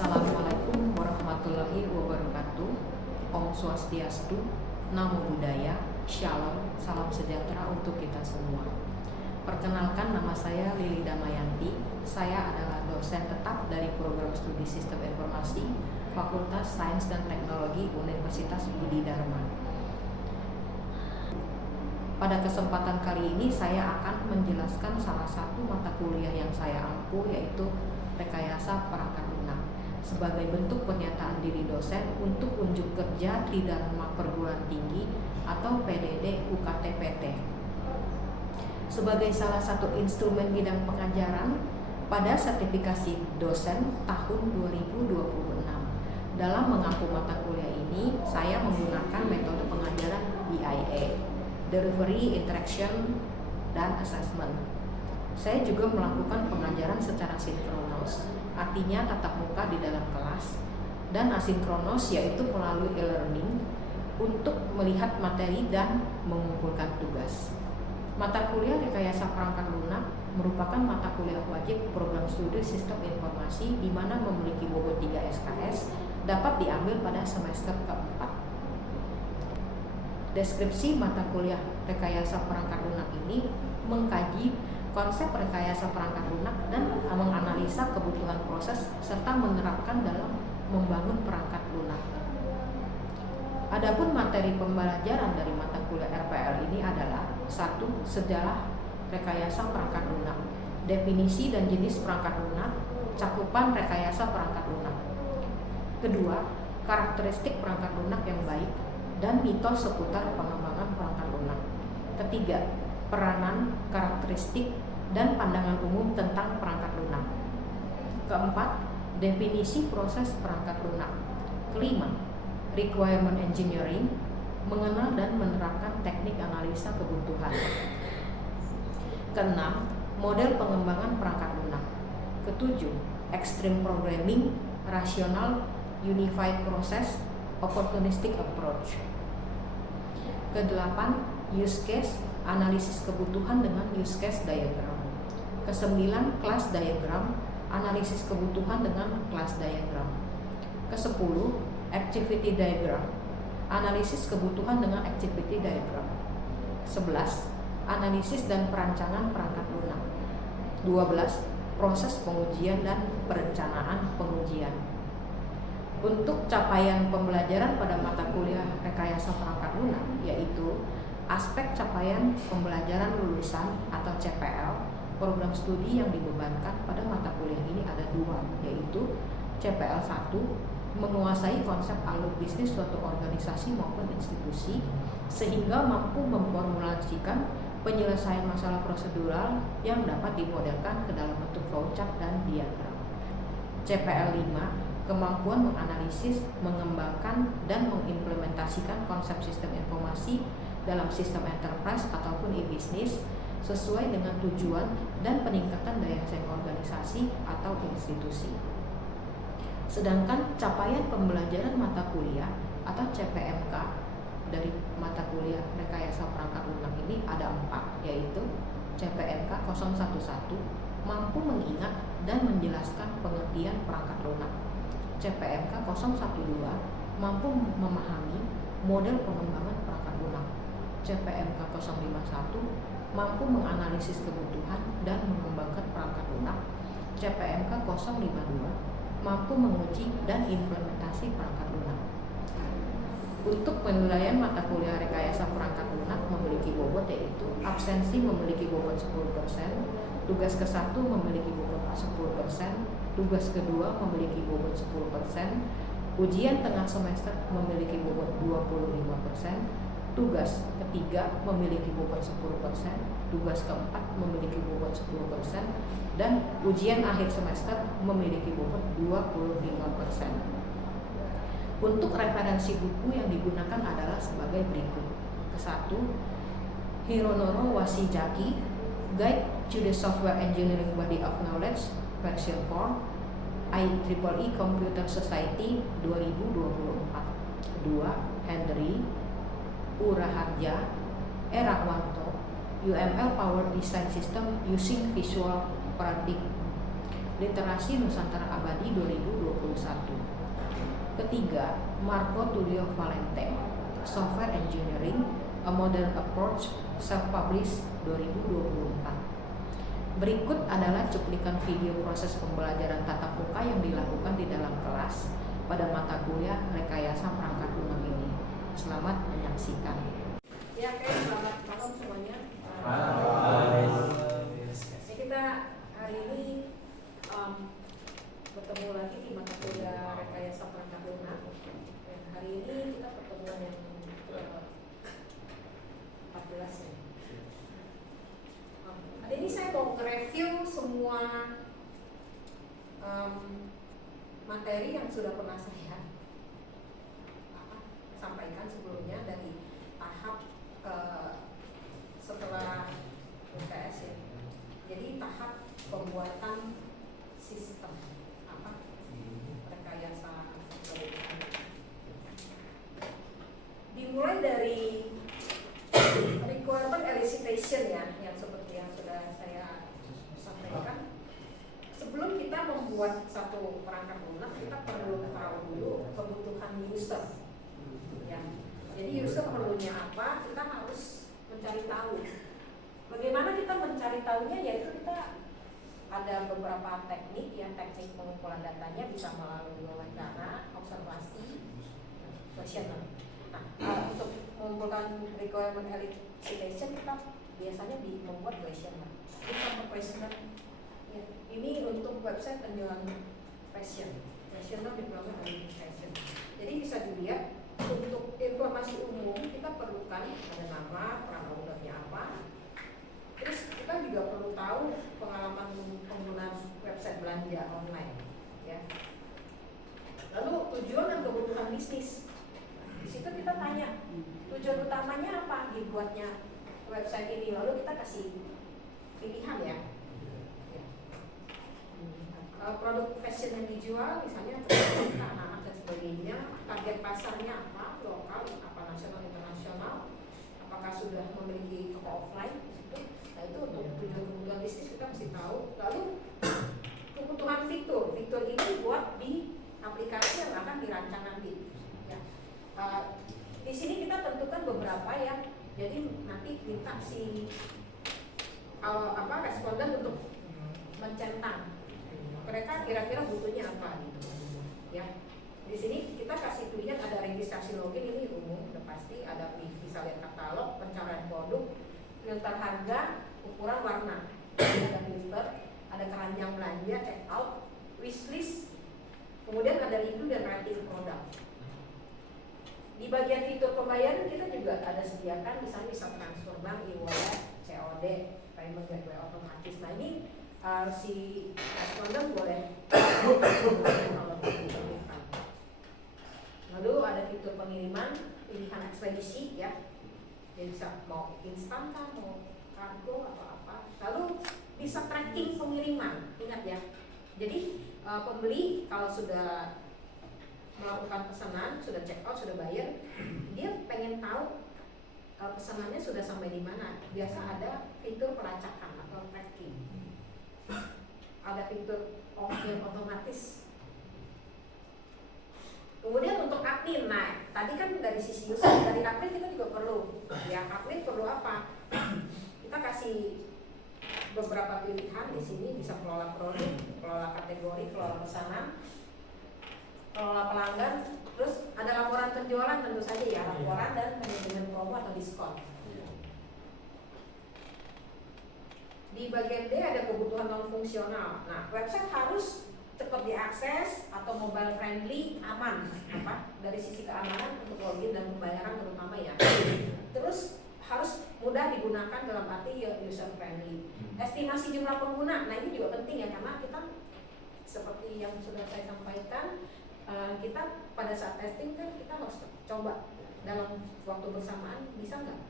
Assalamualaikum warahmatullahi wabarakatuh. Om Swastiastu, Namo Buddhaya, Shalom, salam sejahtera untuk kita semua. Perkenalkan, nama saya Lili Damayanti. Saya adalah dosen tetap dari program studi Sistem Informasi Fakultas Sains dan Teknologi Universitas Budi Dharma. Pada kesempatan kali ini saya akan menjelaskan salah satu mata kuliah yang saya ampu, yaitu rekayasa perangkat lunak, sebagai bentuk pernyataan diri dosen untuk unjuk kerja Tridharma Perguruan Tinggi atau PDD UKT-PT. Sebagai salah satu instrumen bidang pengajaran pada sertifikasi dosen tahun 2026. Dalam mengampu mata kuliah ini, saya menggunakan metode pengajaran BIA, Delivery, Interaction, dan Assessment. Saya juga melakukan pengajaran secara sinkronos, artinya tatap muka di dalam kelas, dan asinkronos, yaitu melalui e-learning untuk melihat materi dan mengumpulkan tugas. Mata kuliah rekayasa perangkat lunak merupakan mata kuliah wajib program studi Sistem Informasi di mana memiliki bobot 3 SKS, dapat diambil pada semester keempat. Deskripsi mata kuliah rekayasa perangkat lunak ini mengkaji konsep rekayasa perangkat lunak dan menganalisa kebutuhan proses serta menerapkan dalam membangun perangkat lunak. Adapun materi pembelajaran dari mata kuliah RPL ini adalah: 1. Sejarah rekayasa perangkat lunak, definisi dan jenis perangkat lunak, cakupan rekayasa perangkat lunak. Kedua, karakteristik perangkat lunak yang baik dan mitos seputar pengembangan perangkat lunak. Ketiga, peranan, karakteristik, dan pandangan umum tentang perangkat lunak. Keempat, definisi proses perangkat lunak. Kelima, requirement engineering, mengenal dan menerapkan teknik analisa kebutuhan. Keenam, model pengembangan perangkat lunak. Ketujuh, extreme programming, rasional, unified process, opportunistic approach. Kedelapan, use case, analisis kebutuhan dengan use case diagram. Kesembilan, class diagram, analisis kebutuhan dengan class diagram. Kesepuluh, activity diagram, analisis kebutuhan dengan activity diagram. 11. Analisis dan perancangan perangkat lunak. 12. Proses pengujian dan perencanaan pengujian. Untuk capaian pembelajaran pada mata kuliah rekayasa perangkat lunak, yaitu aspek capaian pembelajaran lulusan atau CPL, program studi yang dibebankan pada mata kuliah ini ada dua, yaitu CPL 1, menguasai konsep alur bisnis suatu organisasi maupun institusi sehingga mampu memformulasikan penyelesaian masalah prosedural yang dapat dimodelkan ke dalam bentuk flowchart dan diagram. CPL 5, kemampuan menganalisis, mengembangkan, dan mengimplementasikan konsep sistem informasi dalam sistem enterprise ataupun e-bisnis sesuai dengan tujuan dan peningkatan daya saing organisasi atau institusi. Sedangkan capaian pembelajaran mata kuliah atau CPMK dari mata kuliah rekayasa perangkat lunak ini ada 4, yaitu CPMK 011, mampu mengingat dan menjelaskan pengertian perangkat lunak. CPMK 012, mampu memahami model pengembangan perangkat lunak. CPMK 051, mampu menganalisis kebutuhan dan mengembangkan perangkat lunak. CPMK 052, mampu menguji dan implementasi perangkat lunak. Untuk penilaian mata kuliah rekayasa perangkat lunak memiliki bobot, yaitu absensi memiliki bobot 10%, tugas ke-1 memiliki bobot 10%, tugas kedua memiliki bobot 10%, ujian tengah semester memiliki bobot 25%, tugas ketiga memiliki bobot 10%, tugas keempat memiliki bobot 10%, dan ujian akhir semester memiliki bobot 25%. Untuk referensi buku yang digunakan adalah sebagai berikut. Ke-1, Hironoro Washizaki, Guide to the Software Engineering Body of Knowledge, version 4, IEEE Computer Society 2024. 2, Henry Uraharja, Erakwanto, UML Power Design System Using Visual Paradigm, Literasi Nusantara Abadi 2021. Ketiga, Marco Tullio Valente, Software Engineering, A Modern Approach, Self-Published 2024. Berikut adalah cuplikan video proses pembelajaran tatap muka yang dilakukan di dalam kelas pada mata kuliah Rekayasa Perangkat Lunak ini. Selamat menyaksikan. Ya, selamat malam semuanya. Kita hari ini bertemu lagi di mata kuliah Rekayasa Perangkat Lunak. Hari ini kita pertemuan yang ke-14 ya. Hari ini saya mau nge-review semua materi yang sudah pernah saya sampaikan sebelumnya dari tahap setelah UKS ya. Jadi tahap pembuatan sistem rekayasa dimulai dari requirement elicitation ya, yang seperti yang sudah saya sampaikan. Sebelum kita membuat satu perangkat lunak, kita perlu tahu dulu kebutuhan user ya. Jadi user perlunya apa, kita harus mencari tahu. Bagaimana kita mencari tahunya, yaitu kita ada beberapa teknik ya, teknik pengumpulan datanya bisa melalui wawancara, observasi, questionnaire. Nah, untuk mengumpulkan requirement elicitation kita biasanya membuat questionnaire. Ini contoh questionnaire. Ya, ini untuk website penjualan fashion, questionnaire diploma dari fashion. Jadi bisa dilihat untuk informasi umum kita perlukan ada nama, perangkat lunaknya apa. Terus kita juga perlu tahu pengalaman penggunaan website belanja online ya. Lalu tujuan dan kebutuhan bisnis. Di situ kita tanya tujuan utamanya apa dibuatnya website ini, lalu kita kasih pilihan ya. Produk fashion yang dijual misalnya anak-anak dan sebagainya, target pasarnya apa, lokal, apa nasional, internasional, apakah sudah memiliki toko offline. Nah itu untuk tujuan kebutuhan bisnis kita mesti tahu. Lalu kebutuhan fitur ini buat di aplikasi yang akan dirancang nanti ya. Di sini kita tentukan beberapa ya. Jadi nanti minta si responden untuk mencentang mereka kira-kira butuhnya apa gitu ya. Di sini kita kasih pilihan, ada registrasi login, ini umum udah pasti, ada bisa lihat katalog, pencarian produk, filter harga, ukuran, warna, ada filter, ada keranjang belanja, check out, wishlist, kemudian ada review dan rating produk. Di bagian fitur pembayaran kita juga ada sediakan, misalnya bisa transfer bank, e-wallet, COD, payment gateway otomatis. Nah ini si responden boleh kalau diperlukan. Lalu ada fitur pengiriman, pilihan ekspedisi ya. Jadi bisa mau instan kan, mau kargo atau apa. Lalu bisa tracking pengiriman, ingat ya. Jadi pembeli kalau sudah melakukan pesanan, sudah check out, sudah bayar, dia pengen tahu pesanannya sudah sampai di mana. Biasa ada fitur pelacakan atau tracking. Ada fitur ongkir otomatis. Kemudian untuk admin, nah tadi kan dari sisi user, dari admin kita juga perlu. Ya, admin perlu apa? Kita kasih beberapa pilihan di sini, bisa kelola produk, kelola kategori, kelola pesanan, kelola pelanggan, terus ada laporan penjualan tentu saja ya, laporan dan manajemen promo atau diskon. Di bagian D ada kebutuhan non fungsional. Nah, website harus cepat diakses atau mobile friendly, aman apa dari sisi keamanan untuk login dan pembayaran terutama ya. Terus harus mudah digunakan dalam arti user friendly. Estimasi jumlah pengguna, nah ini juga penting ya, karena kita seperti yang sudah saya sampaikan, kita pada saat testing kan kita harus coba dalam waktu bersamaan bisa nggak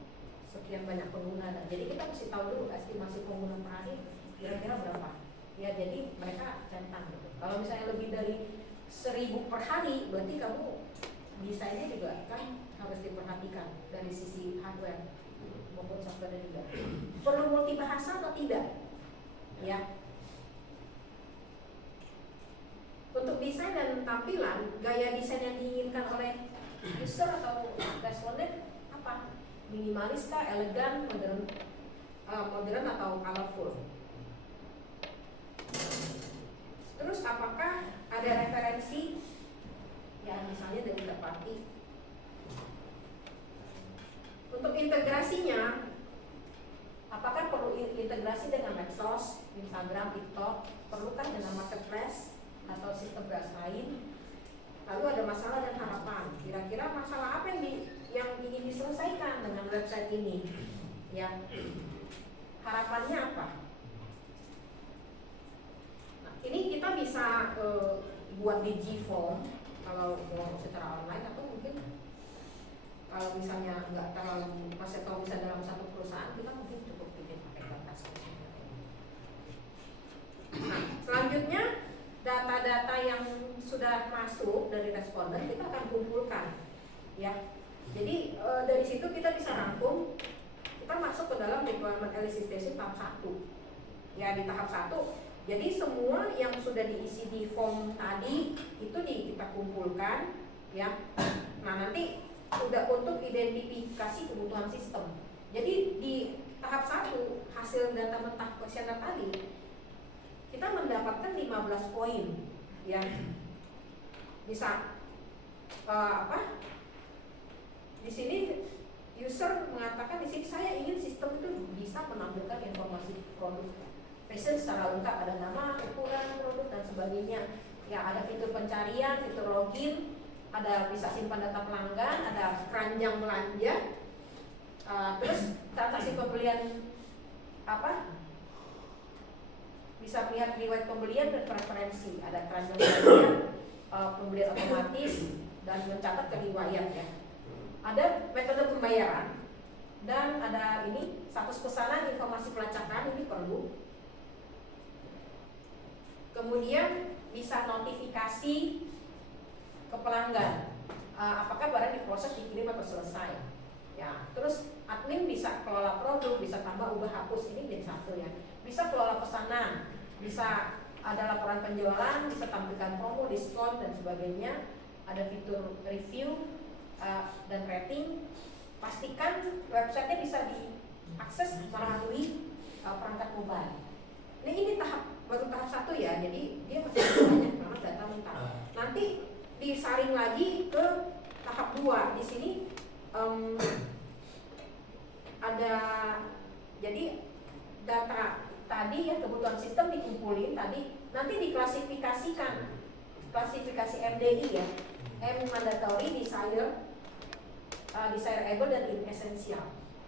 sekian banyak pengguna, dan jadi kita mesti tahu dulu estimasi pengguna per hari kira-kira berapa ya. Jadi mereka centang gitu. Kalau misalnya lebih dari 1000 per hari, berarti kamu desainnya juga kan harus diperhatikan dari sisi hardware maupun software juga. Perlu multi bahasa atau tidak ya. tampilan, gaya desain yang diinginkan oleh user atau responden apa? Minimalis kah, elegan, modern atau colorful? Terus apakah ada referensi ya misalnya dari third party? Untuk integrasinya, apakah perlu integrasi dengan medsos, Instagram, TikTok? Perlukah dengan marketplace atau sistem beras lain? Lalu ada masalah dan harapan. Kira-kira masalah apa yang ingin diselesaikan dengan website ini? Ya, harapannya apa? Nah, ini kita bisa buat di Gform kalau mau secara online, atau mungkin kalau misalnya nggak terlalu masih kalau bisa dalam satu perusahaan, kita mungkin cukup bikin pakai data. Nah, selanjutnya data-data yang sudah masuk dari responden kita akan kumpulkan, ya. Jadi dari situ kita bisa rangkum, kita masuk ke dalam requirement elicitation tahap 1. Ya, di tahap 1. Jadi semua yang sudah diisi di form tadi itu kita kumpulkan, ya. Nah, nanti udah untuk identifikasi kebutuhan sistem. Jadi di tahap 1 hasil data mentah kuesioner tadi kita mendapatkan 15 poin, ya. Bisa di sini user mengatakan di sini saya ingin sistem itu bisa menampilkan informasi produk fashion secara lengkap, ada nama, ukuran produk dan sebagainya. Ya, ada fitur pencarian, fitur login, ada bisa simpan data pelanggan, ada keranjang belanja, terus transaksi pembelian bisa melihat riwayat pembelian dan preferensi, ada keranjang belanja, pembelian otomatis dan mencatat ke riwayat, ya. Ada metode pembayaran dan ada ini status pesanan, informasi pelacakan, ini perlu. Kemudian bisa notifikasi ke pelanggan, apakah barang diproses, dikirim atau selesai, ya. Terus admin bisa kelola produk, bisa tambah, ubah, hapus, ini jadi satu, ya. Bisa kelola pesanan, bisa ada laporan penjualan, bisa tampilkan promo, diskon dan sebagainya. Ada fitur review dan rating. Pastikan websitenya bisa diakses melalui perangkat mobile. Ini baru tahap 1, ya. Jadi dia masih banyak banget data mentah. Nanti disaring lagi ke tahap 2. Di sini ada, jadi data tadi, ya, kebutuhan sistem dikumpulin tadi, nanti diklasifikasikan, klasifikasi MDI, ya. M mandatory, desirable dan inessential,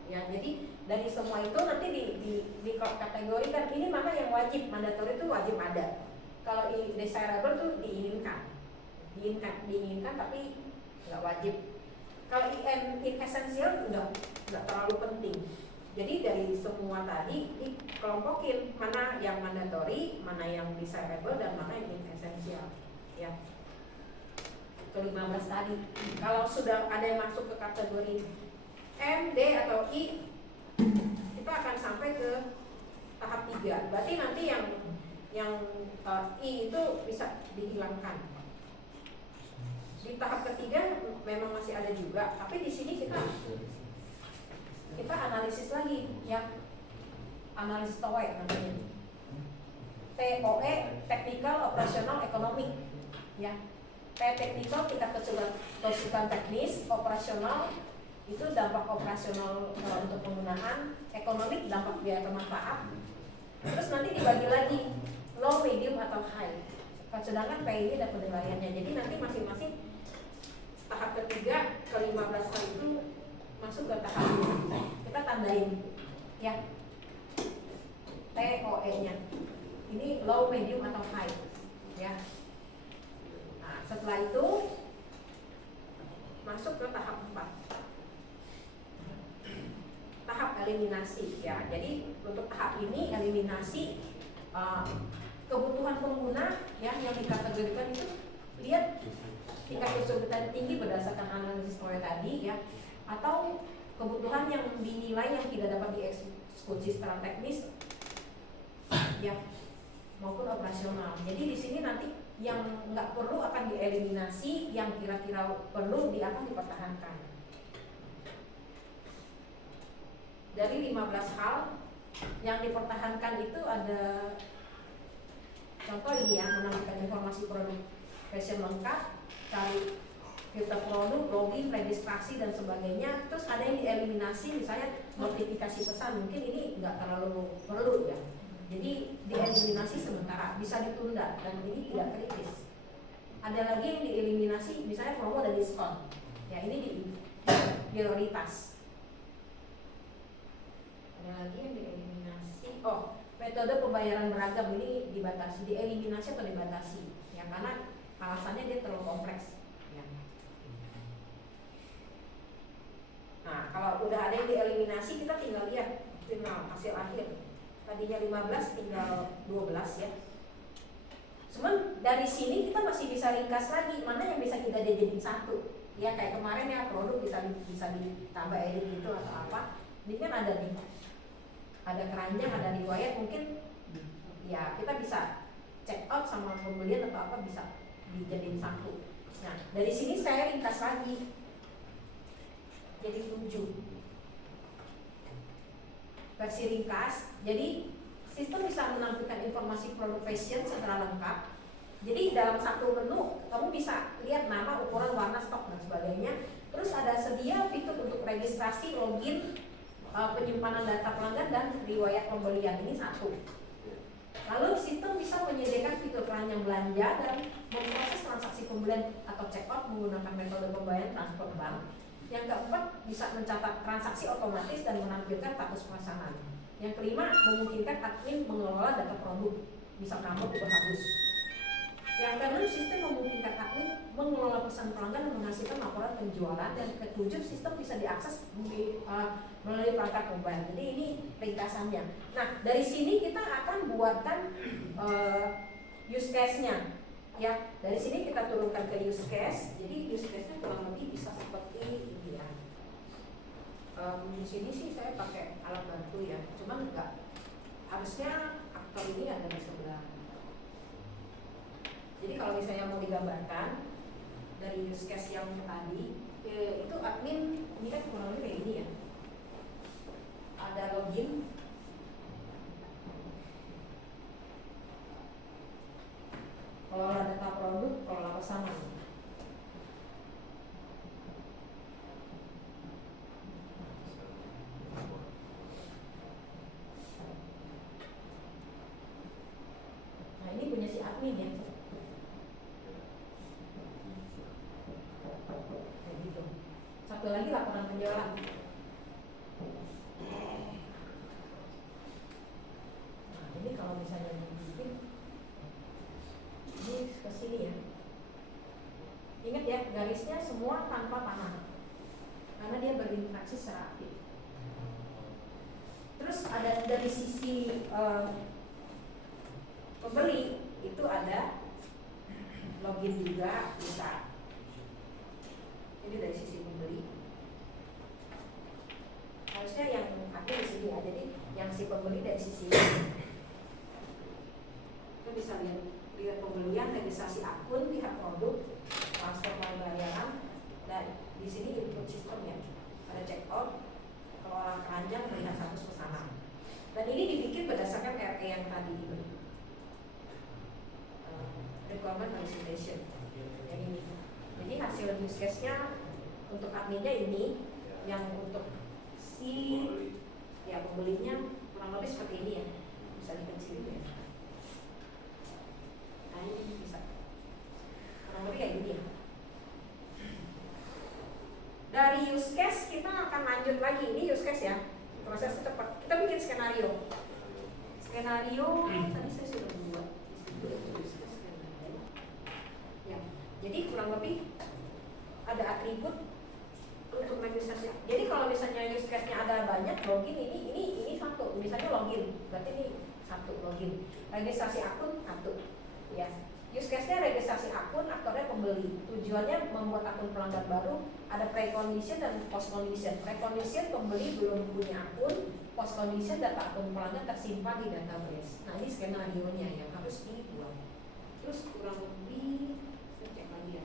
ya. Jadi dari semua itu nanti dikategorikan ini mana yang wajib. Mandatory itu wajib ada, kalau desirable tuh diinginkan tapi nggak wajib. Kalau inessential nggak terlalu penting. Jadi dari semua tadi dikelompokin mana yang mandatory, mana yang desirable dan mana yang inessential, ya. Ke-15 tadi. Kalau sudah ada yang masuk ke kategori M, D atau I, kita akan sampai ke tahap 3. Berarti nanti yang I itu bisa dihilangkan. Di tahap ketiga memang masih ada juga, tapi di sini kita analisis lagi, ya. Analisis TOE namanya. TOE, technical, operational, economic, ya. Teknikal kita kesulitan teknis, operasional itu dampak operasional untuk penggunaan, ekonomik dampak biaya bermanfaat. Terus nanti dibagi lagi low, medium atau high. Sedangkan P ini ada penilaiannya. Jadi nanti masing-masing tahap ketiga ke-15 itu masuk ke tahap 2. Kita tandain, ya. TOE-nya. Ini low, medium atau high, ya. Setelah itu masuk ke tahap 4, tahap eliminasi, ya. Jadi untuk tahap ini eliminasi kebutuhan pengguna, ya, yang dikategorikan itu lihat tingkat kesulitan tinggi berdasarkan analisis TOE tadi, ya, atau kebutuhan yang dinilai yang tidak dapat dieksekusi secara teknis, ya, maupun operasional. Jadi di sini nanti yang nggak perlu akan dieliminasi, yang kira-kira perlu akan dipertahankan. Dari 15 hal yang dipertahankan itu ada contoh ini ya, menampilkan informasi produk fashion lengkap, cari filter produk, login, registrasi dan sebagainya. Terus ada yang dieliminasi, misalnya notifikasi pesan, mungkin ini nggak terlalu perlu ya. Jadi dieliminasi sementara, bisa ditunda dan ini tidak kritis. Ada lagi yang dieliminasi, misalnya promo dan diskon. Ya ini di prioritas. Ada lagi yang dieliminasi. Oh, metode pembayaran beragam ini dibatasi, dieliminasi atau dibatasi. Ya karena alasannya dia terlalu kompleks. Ya. Nah, kalau udah ada yang dieliminasi, kita tinggal lihat final hasil akhir. Tadinya 15 tinggal 12 ya. Cuman dari sini kita masih bisa ringkas lagi mana yang bisa kita jadiin satu. Ya kayak kemarin ya, produk bisa ditambah edit gitu atau apa. Ini kan ada nih. Ada keranjang, ada riwayat, mungkin ya kita bisa check out sama pembelian atau apa bisa dijadiin satu. Nah, dari sini saya ringkas lagi. Jadi 7. Versi ringkas, jadi sistem bisa menampilkan informasi produk fashion secara lengkap. Jadi dalam satu menu kamu bisa lihat nama, ukuran, warna, stok dan sebagainya. Terus ada sedia fitur untuk registrasi, login, penyimpanan data pelanggan dan riwayat pembelian, ini satu. Lalu sistem bisa menyediakan fitur keranjang belanja dan memproses transaksi pembelian atau check out menggunakan metode pembayaran transfer bank. Yang keempat, bisa mencatat transaksi otomatis dan menampilkan status pemesanan. Yang kelima, memungkinkan admin mengelola data produk, bisa menambah berhabis. Yang keenam, sistem memungkinkan admin mengelola pesan pelanggan dan menghasilkan laporan penjualan. Dan ketujuh, sistem bisa diakses melalui perangkat mobile. Jadi ini ringkasannya. Nah, dari sini kita akan buatkan use case-nya. Ya, dari sini kita turunkan ke use case. Jadi use case-nya kurang lebih bisa seperti ini ya. Di sini sih saya pakai alat bantu ya, cuman enggak. Harusnya aktor ini ada di sebelah. Jadi kalau misalnya mau digambarkan dari use case yang tadi, itu admin ini kan kurang lebih kayak ini ya. Ada login. Kelola data produk, kelola pesanan. Nah ini punya si admin ya. Kayak gitu. Satu lagi laporan penjualan. Nah ini kalau misalnya dibikin ini ke sini ya. Ingat ya, garisnya semua tanpa panah. Karena dia berinteraksi secara aktif. Terus ada dari sisi pembeli itu ada login juga bisa. Ini dari sisi pembeli. Harusnya yang aktif di sini ya. Jadi yang si pembeli dari sisi ini. Kita bisa lihat pembelian, registrasi akun, pihak produk, transfer pembayaran, dan di sini input sistem ya. Ada check out, kelola keranjang, melihat status pesanan. Dan ini dibikin berdasarkan RE yang tadi itu. Requirement solicitation yang ini. Jadi hasil use case-nya untuk adminnya ini, yang untuk si ya pembelinya kurang lebih seperti ini ya. Bisa dikecilin ya. Nah ini bisa kurang lebih kayak gini ya. Dari use case kita akan lanjut lagi. Ini use case ya, proses cepat. Kita bikin skenario. Skenario tadi saya sudah buat. Ya, jadi kurang lebih ada atribut untuk registrasi. Jadi kalau misalnya use case-nya ada banyak, login ini satu. Misalnya login, berarti ini satu login. Registrasi akun satu. Ya, use case-nya registrasi akun, aktornya pembeli. Tujuannya membuat akun pelanggan baru. Ada pre-condition dan post-condition. Pre-condition pembeli belum punya akun, post-condition data akun pelanggan tersimpan di database. Nah ini skenario-nya yang harus dibuat. Terus kurang lebih saya cek lagi ya.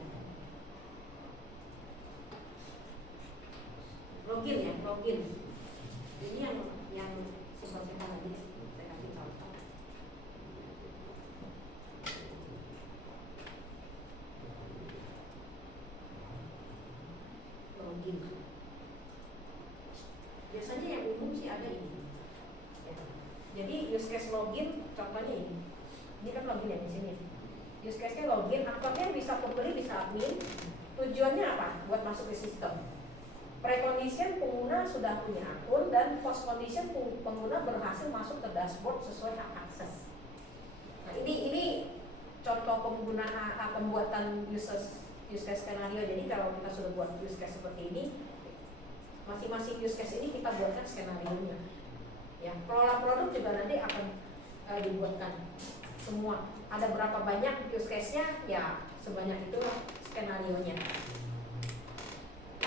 Login ya, login. Ini yang simpel-simpel aja. Saya kasih contoh. Login. Biasanya yang umum sih ada ini. Ya. Jadi use case login contohnya ini. Ini kan login ya di sini. Use case-nya login, akunnya bisa pembeli, bisa admin. Tujuannya apa? Buat masuk ke sistem. Precondition pengguna sudah punya akun dan post condition pengguna berhasil masuk ke dashboard sesuai hak akses. Nah, ini contoh pembuatan use case skenario. Jadi kalau kita sudah buat use case seperti ini, masing-masing use case ini kita buatkan skenario-nya. Ya, kelola produk juga nanti akan dibuatkan semua. Ada berapa banyak use case-nya? Ya, sebanyak itu skenario-nya.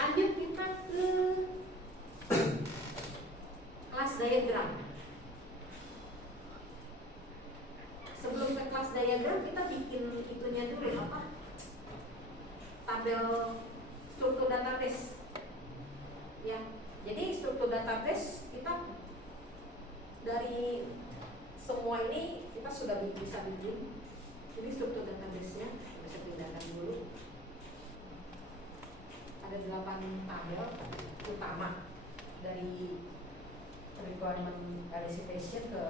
Lanjut kita ke kelas diagram. Sebelum ke kelas diagram kita bikin itunya dulu apa? Tabel struktur database. Ya. Jadi struktur database kita dari semua ini kita sudah bisa bikin. Jadi struktur database-nya bisa pindahkan dulu. Ada 8 tabel utama dari requirement elicitation ke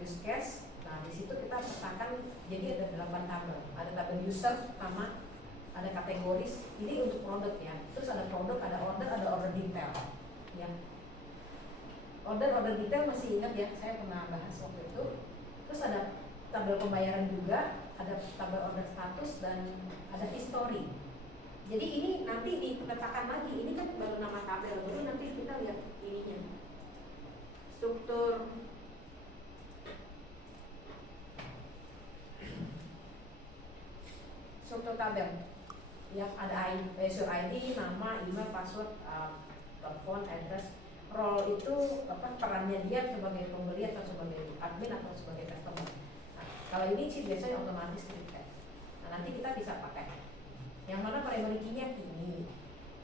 use case. Nah, di situ kita petakan, jadi ada 8 tabel. Ada tabel user pertama, ada kategoris. Ini untuk produk ya. Terus ada produk, ada order detail. Ya. Order detail masih ingat ya, saya pernah bahas waktu itu. Terus ada tabel pembayaran juga, ada tabel order status dan ada history. Jadi ini nanti dipetakan lagi, ini kan baru nama tabel, baru nanti kita lihat ininya. Struktur tabel. Ya, ada user ID, nama, email, password, telepon, address. Role itu perannya dia sebagai pembeli atau sebagai admin atau sebagai customer. Nah, kalau ini sih biasanya otomatis kita. Nah, nanti kita bisa pakai. Yang mana primary key-nya ini,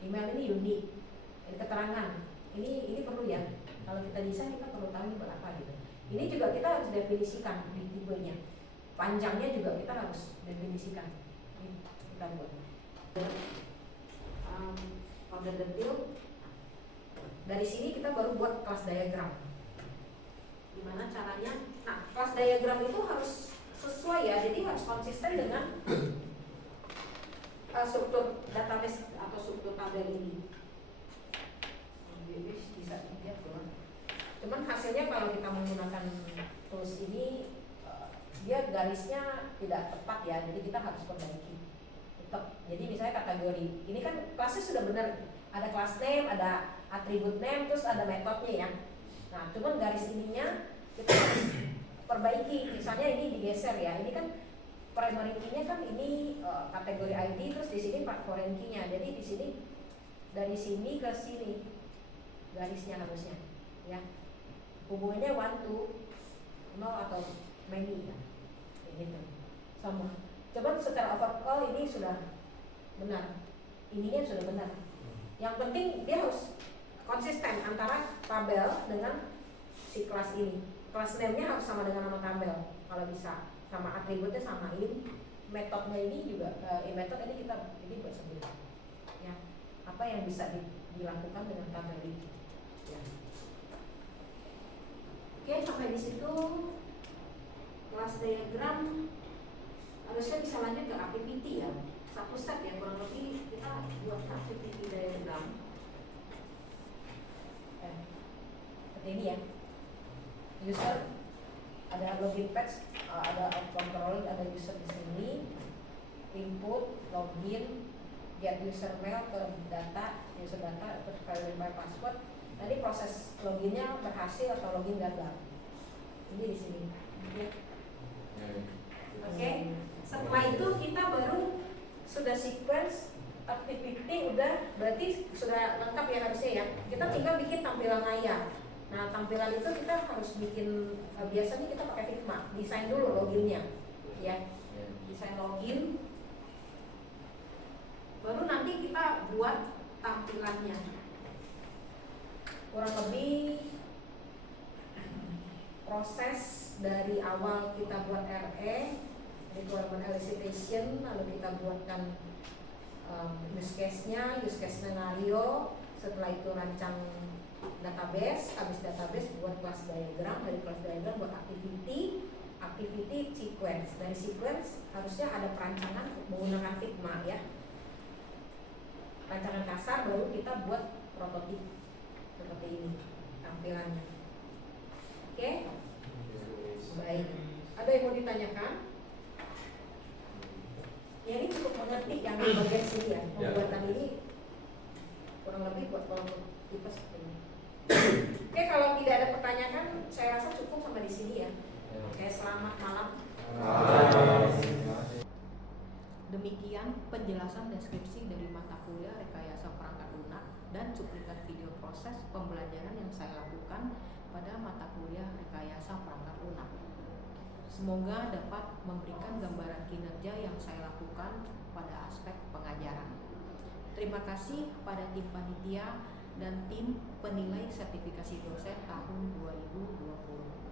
email ini unik, ini keterangan, ini perlu ya. Kalau kita desain kita perlu tahu ini berapa gitu. Ini juga kita harus definisikan di tipenya. Panjangnya juga kita harus definisikan. Ini kita buat. Order detail. Dari sini kita baru buat kelas diagram. Gimana caranya? Nah, kelas diagram itu harus sesuai ya, jadi harus konsisten dengan struktur database atau struktur tabel ini. Bisa dilihat loh. Cuman hasilnya kalau kita menggunakan tools ini dia garisnya tidak tepat ya, jadi kita harus perbaiki. Tetap. Jadi misalnya kategori ini kan kelasnya sudah benar, ada class name, ada attribute name, terus ada metodenya ya. Nah, cuman garis ininya kita harus perbaiki. Misalnya ini digeser ya, ini kan primary key-nya kan ini kategori ID, terus di sini foreign key-nya. Jadi di sini dari sini ke sini garisnya harusnya ya. Hubungannya 1 to 0 atau many ya. Kayak gitu. Sama. Coba secara overall ini sudah benar. Ininya sudah benar. Yang penting dia harus konsisten antara tabel dengan si kelas ini. Kelas name-nya harus sama dengan nama tabel kalau bisa. Sama atributnya samain, metodenya ini juga metode ini kita buat sendiri ya, apa yang bisa dilakukan dengan tabel ini ya. Oke, sampai di situ kelas diagram. Harusnya bisa lanjut ke APPT ya, satu set ya, kurang lebih kita buat APPT diagram seperti ini ya. User ada login page, ada control, ada user di sini, input, login, get user mail ke user data, terus verify password. Nanti proses loginnya berhasil atau login gagal. Ini di sini. Oke. Setelah itu kita baru sudah sequence activity, udah berarti sudah lengkap ya harusnya ya. Kita tinggal bikin tampilan layar. Nah, tampilan itu kita harus bikin, biasanya kita pakai Figma, desain dulu loginnya. ya, desain login. Baru nanti kita buat tampilannya. Kurang lebih proses dari awal kita buat RE, requirement elicitation, lalu kita buatkan use case-nya, use case scenario, setelah itu rancang database, habis database buat class diagram, dari class diagram buat activity sequence. Dari sequence harusnya ada perancangan menggunakan Figma ya, rancangan kasar, baru kita buat prototip seperti ini tampilannya. Oke? Baik. Ada yang mau ditanyakan? Ya ini cukup mengerti yang di bagian sini ya. Pembuatan ini kurang lebih buat kelompok kita seperti ini. Oke, kalau tidak ada pertanyaan, saya rasa cukup sampai di sini ya. Oke, selamat malam. Demikian penjelasan deskripsi dari mata kuliah rekayasa perangkat lunak dan cuplikan video proses pembelajaran yang saya lakukan pada mata kuliah rekayasa perangkat lunak. Semoga dapat memberikan gambaran kinerja yang saya lakukan pada aspek pengajaran. Terima kasih pada tim panitia dan tim penilai sertifikasi dosen tahun 2020.